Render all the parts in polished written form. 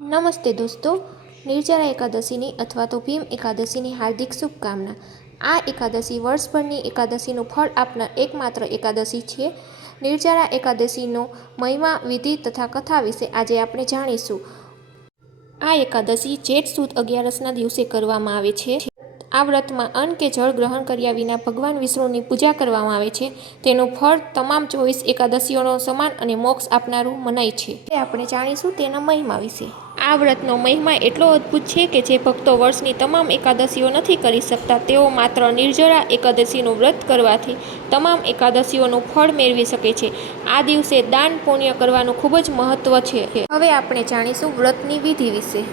નમસ્તે દોસ્તો, નિર્જરા એકાદશીની અથવા તો ભીમ એકાદશીની હાર્દિક શુભકામના। આ એકાદશી વર્ષભરની એકાદશીનું ફળ આપનાર એકમાત્ર એકાદશી છે। નિર્જરા એકાદશીનો મહિમા, વિધિ તથા કથા વિશે આજે આપણે જાણીશું। આ એકાદશી જેઠ સુદ 11ના દિવસે કરવામાં આવે છે। આ વ્રતમાં અન્ન કે જળ ગ્રહણ કર્યા વિના ભગવાન વિષ્ણુની પૂજા કરવામાં આવે છે। તેનું ફળ તમામ 24 એકાદશીઓનો સમાન અને મોક્ષ આપનારું મનાય છે। આપણે જાણીશું તેના મહિમા વિશે। આ વ્રતનો મહિમા એટલો અદ્ભુત છે કે જે ભક્તો વર્ષની તમામ એકાદશીઓ નથી કરી શકતા તેઓ માત્ર નિર્જરા એકાદશીનું વ્રત કરવાથી તમામ એકાદશીઓનું ફળ મેળવી શકે છે। આ દિવસે દાન પુણ્ય કરવાનું ખૂબ જ મહત્વ છે। હવે આપણે જાણીશું વ્રતની વિધિ વિશે।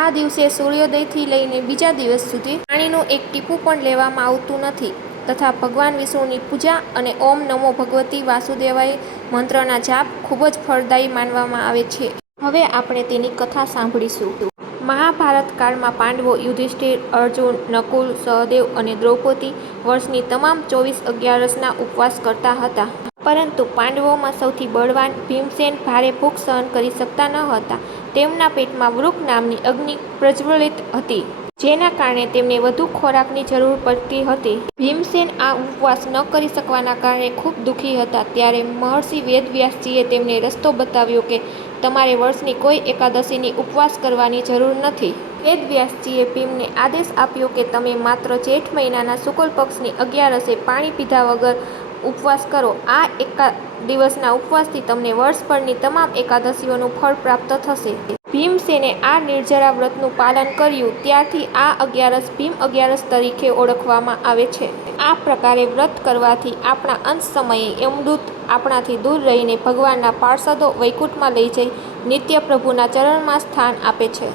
આ દિવસે સૂર્યોદયથી લઈને બીજા દિવસ સુધી પાણીનું એક ટીપું પણ લેવામાં આવતું નથી તથા ભગવાન વિષ્ણુની પૂજા અને ઓમ નમો ભગવતી વાસુદેવાય મંત્રના જાપ ખૂબ જ ફળદાયી માનવામાં આવે છે। હવે આપણે તેની કથા સાંભળીશું। મહાભારત કાળમાં પાંડવો યુધિષ્ઠિર, અર્જુન, નકુલ, સહદેવ અને દ્રૌપદી વર્ષની તમામ 24 અગિયારસના ઉપવાસ કરતા હતા। પરંતુ પાંડવોમાં સૌથી બળવાન ભીમસેન ભારે ભૂખ સહન કરી શકતા ન હતા। તેમના પેટમાં વૃક નામની અગ્નિ પ્રજ્વલિત હતી, જેના કારણે તેમને વધુ ખોરાકની જરૂર પડતી હતી। ભીમસેન આ ઉપવાસ ન કરી શકવાના કારણે ખૂબ દુઃખી હતા। ત્યારે મહર્ષિ વેદવ્યાસજીએ તેમને રસ્તો બતાવ્યો કે તમારે વર્ષની કોઈ એકાદશીની ઉપવાસ કરવાની જરૂર નથી। વેદવ્યાસજીએ ભીમને આદેશ આપ્યો કે તમે માત્ર જેઠ મહિનાના શુક્લ પક્ષની 11રસે પાણી પીધા વગર ઉપવાસ કરો। આ દિવસના ઉપવાસથી તમને વર્ષભરની તમામ એકાદશીઓનું ફળ પ્રાપ્ત થશે। ભીમસેને આ નિર્જરા વ્રતનું પાલન કર્યું ત્યારથી આ 11રસ ભીમ 11રસ તરીકે ઓળખવામાં આવે છે। આ પ્રકારે વ્રત કરવાથી આપણા અંત સમયે યમદૂત આપણાથી દૂર રહીને ભગવાનના પાર્ષદો વૈકુંઠમાં લઈ જઈ નિત્ય પ્રભુના ચરણમાં સ્થાન આપે છે।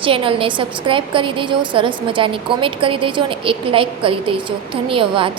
ચેનલને સબસ્ક્રાઈબ કરી દેજો, સરસ મજાની કોમેન્ટ કરી દેજો અને એક લાઈક કરી દેજો। ધન્યવાદ।